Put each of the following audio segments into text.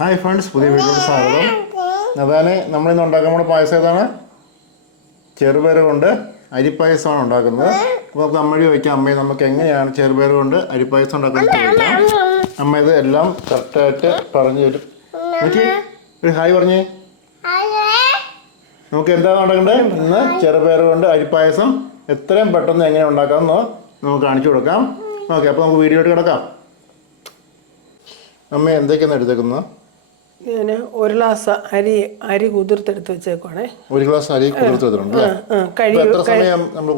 Hi friends, പുതിയ വീഡിയോയുടെ സ്വാഗതം. അതാണ് നമ്മളിന്ന് ഉണ്ടാക്കാൻ പോകുന്ന പായസം. ഏതാണ്? ചെറുപയർ കൊണ്ട് അരിപ്പായസമാണ് ഉണ്ടാക്കുന്നത്. അപ്പോൾ നമുക്ക് അമ്മഴി വയ്ക്കാം. അമ്മയെ നമുക്ക് എങ്ങനെയാണ് ചെറുപയർ കൊണ്ട് അരിപ്പായസം ഉണ്ടാക്കുന്നത് ചോദിക്കാം. അമ്മ ഇത് എല്ലാം കറക്റ്റായിട്ട് പറഞ്ഞു തരും. ഒരു ഹായ് പറഞ്ഞേ. നമുക്ക് എന്താണ് ഉണ്ടാക്കേണ്ടത്? ഇന്ന് ചെറുപയർ കൊണ്ട് അരിപ്പായസം എത്രയും പെട്ടെന്ന് എങ്ങനെ ഉണ്ടാക്കാമെന്നോ നമുക്ക് കാണിച്ചു കൊടുക്കാം. ഓക്കെ, അപ്പോൾ നമുക്ക് വീഡിയോയിട്ട് കിടക്കാം. അമ്മ എന്തൊക്കെയാണ് എടുത്തേക്കുന്നത്? ഞാൻ ഒരു ഗ്ലാസ് അരി കുതിർത്തെടുത്ത് വെച്ചേക്കുവാണേ. ഒരു ഗ്ലാസ് അരി കുതിർത്തെടുത്തിട്ടുണ്ട്. എത്ര സമയം നമ്മൾ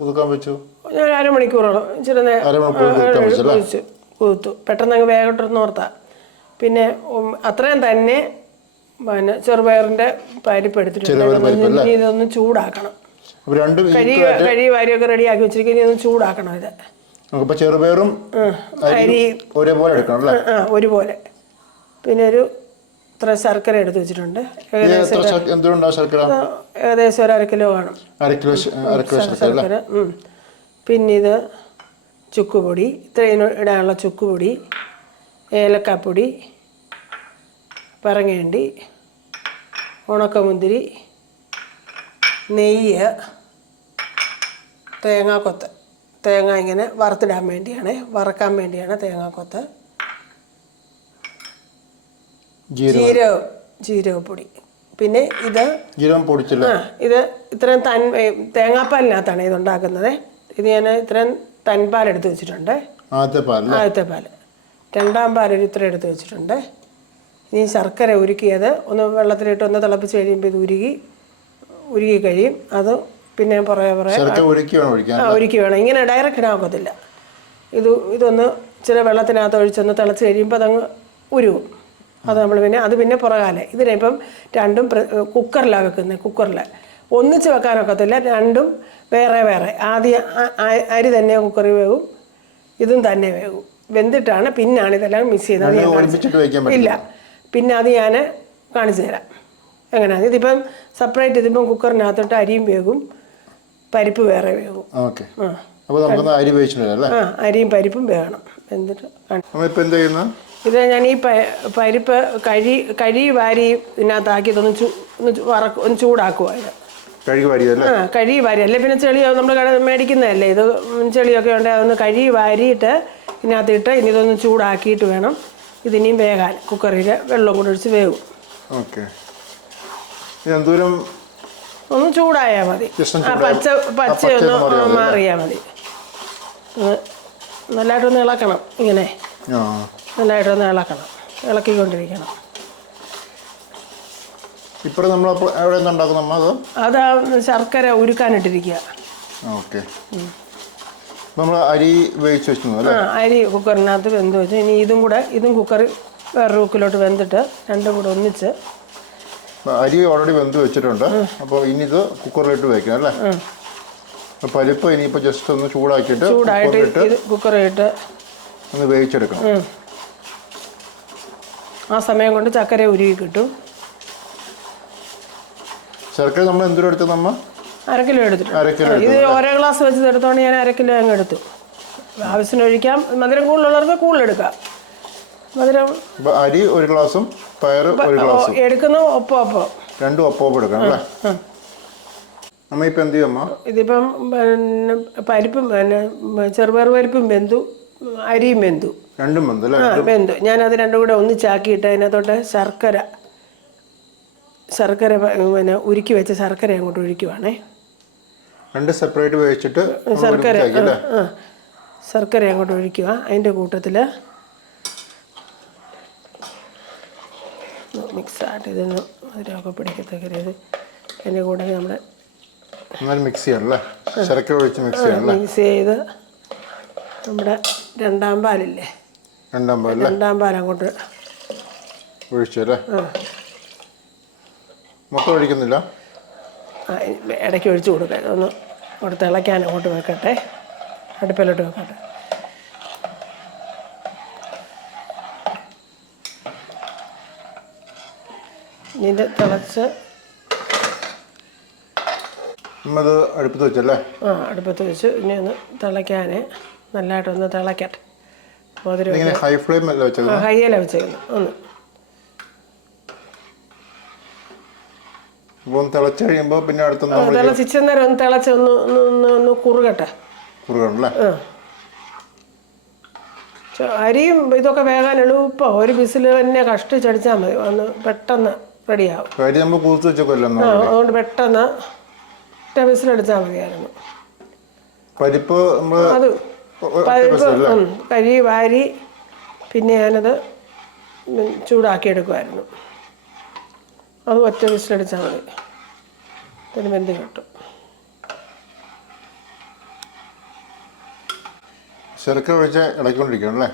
കുതിർക്കാൻ വെച്ചു? ഞാൻ അരമണിക്കൂറോളം ഇച്ചിരി കുതിർത്തു. പെട്ടെന്ന് അങ്ങ് വേഗട്ടെന്ന് ഓർത്താ. പിന്നെ അത്രയും തന്നെ പിന്നെ ചെറുപയറിൻ്റെ പരിപ്പ് എടുത്തിട്ടുണ്ട്. ഇതൊന്ന് ചൂടാക്കണം. കഴി വാരിയൊക്കെ റെഡിയാക്കി വെച്ചിരിക്കും. ഇനി ഒന്ന് ചൂടാക്കണം. ഇത് ചെറുപയറും അരി ഒരുപോലെ എടുക്കണം അല്ലേ? ഒരുപോലെ. പിന്നെ ഇത്ര ശർക്കര എടുത്ത് വെച്ചിട്ടുണ്ട്. ഏകദേശം ഒരു 1/2 കിലോ കാണും ശർക്കര. പിന്നെ ഇത് ചുക്കുപൊടി, ഇത്രയും ഇടാനുള്ള ചുക്കുപൊടി, ഏലക്കാപ്പൊടി, പറങ്ങേണ്ടി, ഉണക്കമുന്തിരി, നെയ്യ്, തേങ്ങാക്കൊത്ത്. തേങ്ങ ഇങ്ങനെ വറുത്തിടാൻ വേണ്ടിയാണ്, വറക്കാൻ വേണ്ടിയാണ് തേങ്ങാക്കൊത്ത്. ജീരകപ്പൊടി. പിന്നെ ഇത് ഇത് ഇത്രയും തേങ്ങാപ്പാലിനകത്താണ് ഇതുണ്ടാക്കുന്നത്. ഇത് ഞാൻ ഇത്രയും തൻപാൽ എടുത്ത് വെച്ചിട്ടുണ്ട്. ആദ്യത്തെ പാൽ. രണ്ടാം പാൽ ഇത്ര എടുത്ത് വെച്ചിട്ടുണ്ട്. ഇനി ശർക്കര ഉരുക്കിയത് ഒന്ന് വെള്ളത്തിലിട്ട് ഒന്ന് തിളപ്പിച്ച് കഴിയുമ്പോൾ ഇത് ഉരുകി കഴിയും. അത് പിന്നെ ഉരുക്കി വേണം. ഇങ്ങനെ ഡയറക്റ്റ് ഇടാൻ ഒക്കത്തില്ല. ഇതൊന്ന് ഇച്ചിരി വെള്ളത്തിനകത്ത് ഒഴിച്ചൊന്ന് തിളച്ച് കഴിയുമ്പോൾ അതങ്ങ് ഉരുവും. അത് നമ്മൾ പിന്നെ പുറകാലെ. ഇതിനിപ്പം രണ്ടും കുക്കറിലാണ് വെക്കുന്നത്. കുക്കറിൽ ഒന്നിച്ച് വെക്കാനൊക്കത്തില്ല. രണ്ടും വേറെ വേറെ. ആദ്യം അരി തന്നെ കുക്കറിൽ വേവും, ഇതും തന്നെ വേവും. വെന്തിട്ടാണ് പിന്നാണ് ഇതെല്ലാം മിക്സ് ചെയ്തത്. ഇല്ല, പിന്നെ അത് ഞാൻ കാണിച്ചു തരാം എങ്ങനെയാണ്. ഇതിപ്പം സെപ്പറേറ്റ്. ഇതിപ്പം കുക്കറിനകത്തോട്ട് അരിയും വേകും, പരിപ്പ് വേറെ വേകും. അരിയും പരിപ്പും വേകണം. എന്നിട്ട് ഇത് ഞാൻ ഈ പരിപ്പ് കഴി വാരി ഇതിനകത്താക്കി ഒന്ന് ചൂടാക്കുക. കഴി വാരി അല്ലേ, പിന്നെ ചെളി നമ്മൾ മേടിക്കുന്നതല്ലേ, ഇത് ചെളിയൊക്കെ ഉണ്ട്. അതൊന്ന് കഴി വാരിയിട്ട് ഇതിനകത്തിട്ട് ഇനി ഇതൊന്ന് ചൂടാക്കിയിട്ട് വേണം ഇതിനിയും വേകാൻ. കുക്കറിൽ വെള്ളം കൂടെ ഒഴിച്ച് വേവും. ഒന്ന് ചൂടായാൽ മതി. പച്ചയൊന്ന് മാറിയാൽ മതി. നല്ലതായിട്ടൊന്ന് ഇളക്കണം. ഇങ്ങനെ നല്ലതായിട്ടൊന്ന് ഇളക്കണം, ഇളക്കിക്കൊണ്ടിരിക്കണം. അത് ശർക്കര ഉരുക്കാനിട്ടിരിക്കുക. അരി കുക്കറിനകത്ത് വെന്ത് വെച്ച് ഇനി ഇതും കുക്കറിൽ വേറൊരു കുക്കിലോട്ട് വെന്തിട്ട് രണ്ടും കൂടെ ഒന്നിച്ച്. അരി ഓൾറെഡി വെന്ത് വെച്ചിട്ടുണ്ട്. അപ്പോൾ ഇനി ഇത് കുക്കറിലിട്ട് വെക്കണം അല്ലേ? പരിപ്പ് ഇനിയിപ്പോൾ ജസ്റ്റ് ഒന്ന് ചൂടാക്കിയിട്ട് കുക്കറിലിട്ട് ഒന്ന് വേവിച്ചെടുക്കണം. ആ സമയം കൊണ്ട് ചക്കര ഉരുകി കിട്ടും. ശർക്കര നമ്മൾ എന്തൊരു എടുത്തു? നമ്മ 1/2 കിലോ എടുത്തിട്ട്. ഇത് ഓരോ ഗ്ലാസ് വെച്ച് എടുത്തോണ്ട് ഞാൻ 1/2 കിലോ അങ്ങ് എടുത്തു. ആവശ്യത്തിന് ഒഴിക്കാം. മധുരം കൂടുതലുള്ളവർക്ക് കൂടുതലെടുക്കാം. മധുരം അരി 1 ഗ്ലാസും പയർ 1 ഗ്ലാസും എടുക്കുന്ന ഒപ്പം രണ്ടും ഒപ്പം എടുക്കണം അല്ലേ? അമ്മ ഇപ്പം എന്ത് ചെയ്യും? ഇതിപ്പം പരിപ്പും ചെറുപയർ പരിപ്പും വെന്തു, അരിയും വെന്തു. രണ്ടും വെന്തു. ഞാനത് രണ്ടും കൂടെ ഒന്നിച്ചാക്കിയിട്ട് അതിനകത്തോട്ട് ശർക്കര പിന്നെ ഉരുക്കി വെച്ച ശർക്കര അങ്ങോട്ട് ഒഴിക്കുവാണേ. രണ്ട് സെപ്പറേറ്റ് വെച്ചിട്ട് ശർക്കര അങ്ങോട്ട് ഒഴിക്കുക. അതിൻ്റെ കൂട്ടത്തിൽ മിക്സായിട്ട് ഇതൊന്ന് അതിലൊക്കെ പിടിക്കത്തക്ക രീതി അതിൻ്റെ കൂടെ നമ്മുടെ മിക്സ് ചെയ്യണല്ലേ? ശർക്കര ഒഴിച്ച് മിക്സ് ചെയ്ത് നമ്മുടെ രണ്ടാം പാലില്ലേ, രണ്ടാം പാൽ അങ്ങോട്ട് ഒഴിച്ചല്ലേ? മൊത്തം ഒഴിക്കുന്നില്ല, ഇടയ്ക്ക് ഒഴിച്ച് കൊടുക്കുക. ഒന്ന് അവിടെ തിളയ്ക്കാൻ അങ്ങോട്ട് വെക്കട്ടെ, അടുപ്പിലോട്ട് വെക്കട്ടെ. ഇതിൻ്റെ തിളച്ച് അടുപ്പത്ത് വെച്ചല്ലേ? അടുപ്പത്ത് വെച്ച് ഇനി ഒന്ന് തിളയ്ക്കാൻ നല്ലതായിട്ടൊന്ന് തിളയ്ക്കട്ടെ. ഹൈ ഫ്ലെയിമല്ല വെച്ചത്? ഹൈയല്ല വെച്ചേക്കുന്നത്. ഒന്ന് അപ്പോൾ ഒന്ന് തിളച്ച് കഴിയുമ്പോൾ പിന്നെ അടുത്ത നമ്മൾ തിളച്ചിച്ചേരം ഒന്ന് തിളച്ച് ഒന്ന് കുറുകട്ടെ. കുറുകണല്ലേ? അരിയും ഇതൊക്കെ വേകാൻ എളുപ്പം. ഒരു വിസിൽ തന്നെ കഷ്ടിച്ചടിച്ചാൽ മതി, ഒന്ന് പെട്ടെന്ന് റെഡിയാവും. അരി നമ്മൾ കുതിർത്ത് വെച്ചേക്കല്ലോ. അതുകൊണ്ട് പെട്ടെന്ന് ഒറ്റ വിസിലടിച്ചാൽ മതിയായിരുന്നു. പരിപ്പ് അത് പരിപ്പ് കഴുകി വാരി പിന്നെ ഞാനത് ചൂടാക്കി എടുക്കുമായിരുന്നു. അത് ഒറ്റ വിസിലടിച്ചാൽ മതി, അതിന് വെന്ത് കിട്ടും. ശർക്കര ഒഴിച്ച് ഇളക്കിക്കൊണ്ടിരിക്കണം അല്ലേ?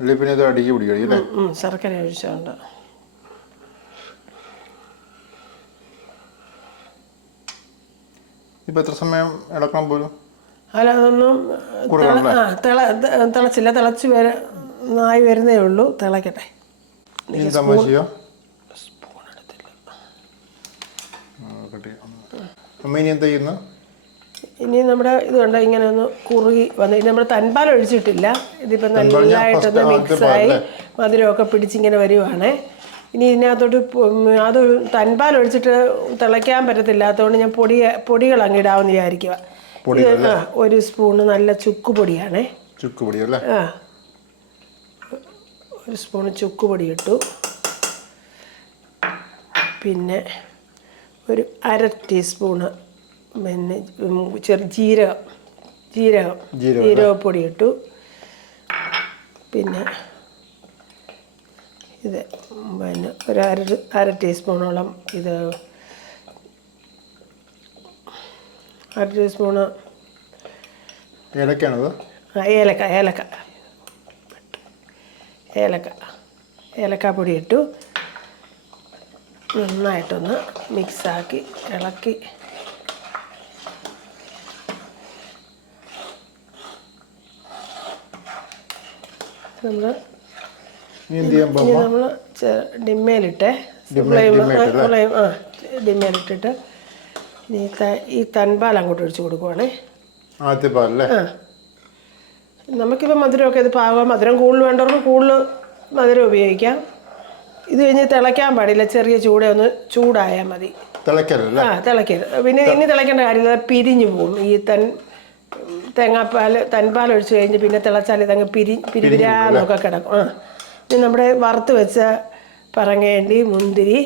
അല്ലെങ്കിൽ പിന്നെ ഇത് അടിക്ക് പിടിക്കണം അല്ലേ? ശർക്കര ഒഴിച്ചുകൊണ്ട് ഇപ്പം എത്ര സമയം ഇളക്കണം പോലും? അല്ല, അതൊന്നും തിളച്ചില്ല, തിളച്ച് ആയി വരുന്നേ ഉള്ളൂ. തിളക്കട്ടെ. സ്പൂൺ എടുത്തില്ല. അമ്മ ഇനി എന്താ ചെയ്യുന്നു? ഇനി നമ്മുടെ ഇതുണ്ട് ഇങ്ങനെ ഒന്ന് കുറുകി വന്ന് ഇനി നമ്മൾ തൻപാൽ ഒഴിച്ചിട്ടില്ല. ഇതിപ്പോൾ നല്ലതായിട്ടൊന്ന് മിക്സായി മധുരമൊക്കെ പിടിച്ചിങ്ങനെ വരുവാണ്. ഇനി ഇതിനകത്തോട്ട് അത് തൻപാൽ ഒഴിച്ചിട്ട് തിളയ്ക്കാൻ പറ്റത്തില്ലാത്തതുകൊണ്ട് ഞാൻ പൊടികൾ അങ്ങിടാമെന്ന് വിചാരിക്കുക. ഒരു സ്പൂണ് നല്ല ചുക്കുപൊടിയാണേ. ചുക്കുപൊടി അല്ലേ? ഒരു സ്പൂണ് ചുക്കുപൊടി ഇട്ടു. പിന്നെ ഒരു 1/2 ടീസ്പൂണ് പിന്നെ ജീരകപ്പൊടി ഇട്ടു. പിന്നെ ഇത് പിന്നെ ഒരു 1/2 ടീസ്പൂണോളം ഇത് 1/2 ടീസ്പൂണ് ഏലക്കാപ്പൊടി ഇട്ടു. നന്നായിട്ടൊന്ന് മിക്സാക്കി ഇളക്കി നമ്മൾ ഡിമ്മയിലിട്ട് ഡിമ്മയിലിട്ടിട്ട് ഈ തൻപാൽ അങ്ങോട്ട് ഒഴിച്ച് കൊടുക്കുവാണേ. നമുക്കിപ്പോൾ മധുരമൊക്കെ ഇത് പാകം, മധുരം കൂടുതൽ വേണ്ടവർക്ക് കൂടുതൽ മധുരം ഉപയോഗിക്കാം. ഇത് കഴിഞ്ഞ് തിളയ്ക്കാൻ പാടില്ല, ചെറിയ ഒന്ന് ചൂടായാൽ മതി. തിളക്കരുത്. പിന്നെ ഇനി തിളയ്ക്കേണ്ട കാര്യമില്ല, പിരിഞ്ഞു പോകും. ഈ തൻപാൽ ഒഴിച്ച് കഴിഞ്ഞ് പിന്നെ തിളച്ചാൽ ഇതങ്ങ് പിരിവിരാന്നൊക്കെ കിടക്കും. ഇനി നമ്മുടെ വറുത്ത് വെച്ച പറങ്ങേണ്ടി, മുന്തിരി,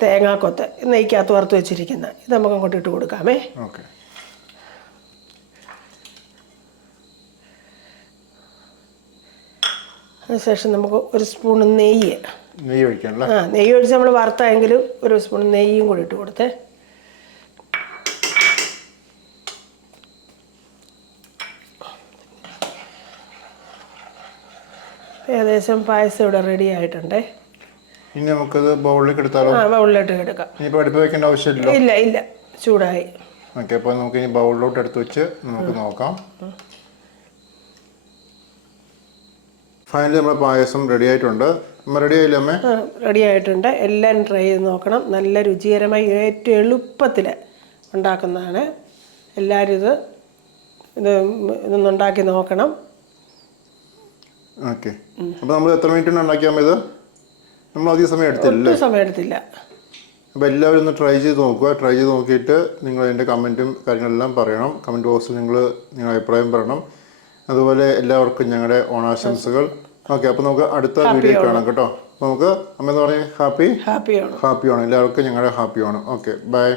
തേങ്ങാക്കൊത്ത് നെയ്ക്കകത്ത് വറുത്ത് വെച്ചിരിക്കുന്ന ഇത് നമുക്ക് അങ്ങോട്ട് ഇട്ട് കൊടുക്കാമേ. അതിനുശേഷം നമുക്ക് ഒരു സ്പൂൺ നെയ്യ് ഒഴിക്കണം. നെയ്യ് ഒഴിച്ച് നമ്മൾ വറുത്തായെങ്കിലും ഒരു സ്പൂൺ നെയ്യും കൂടി ഇട്ട് കൊടുത്തേ. ഏകദേശം പായസം ഇവിടെ റെഡി ആയിട്ടുണ്ടേ. ഇനി നമുക്കത് ബൗളിലേക്ക് എടുത്താലോ? ബൗളിലോട്ട് എടുക്കാം. ഇനിയിപ്പോൾ അടുപ്പ് വെക്കേണ്ട ആവശ്യമില്ല. ഇല്ല, ചൂടായി. ഓക്കെ, അപ്പോൾ നമുക്ക് ഇനി ബൗളിലോട്ട് എടുത്ത് വെച്ച് നമുക്ക് നോക്കാം. ഫൈനലി നമ്മുടെ പായസം റെഡി ആയിട്ടുണ്ട്. അമ്മ റെഡി ആയില്ലേ അമ്മേ? റെഡി ആയിട്ടുണ്ട്. എല്ലാം ട്രൈ ചെയ്ത് നോക്കണം. നല്ല രുചികരമായി ഏറ്റവും എളുപ്പത്തിൽ ഉണ്ടാക്കുന്നതാണ്. എല്ലാവരും ഇതൊന്നുണ്ടാക്കി നോക്കണം. ഓക്കെ, അപ്പോൾ നമ്മൾ എത്ര മിനിറ്റ് ഉണ്ടാക്കിയാൽ ഇത്? നമ്മൾ അധികം സമയം എടുത്തില്ല. അപ്പോൾ എല്ലാവരും ഒന്ന് ട്രൈ ചെയ്ത് നോക്കുക. ട്രൈ ചെയ്ത് നോക്കിയിട്ട് നിങ്ങൾ അതിൻ്റെ കമൻറ്റും കാര്യങ്ങളെല്ലാം പറയണം. കമൻറ്റ് ബോക്സിൽ നിങ്ങളുടെ അഭിപ്രായം പറയണം. അതുപോലെ എല്ലാവർക്കും ഞങ്ങളുടെ ഓണാശംസകൾ. ഓക്കെ, അപ്പോൾ നമുക്ക് അടുത്ത വീഡിയോ കാണാം കേട്ടോ. അപ്പോൾ നമുക്ക് അമ്മ എന്ന് പറഞ്ഞാൽ ഹാപ്പി ഓണം. എല്ലാവർക്കും ഞങ്ങളുടെ ഹാപ്പി ഓണം. Okay, by.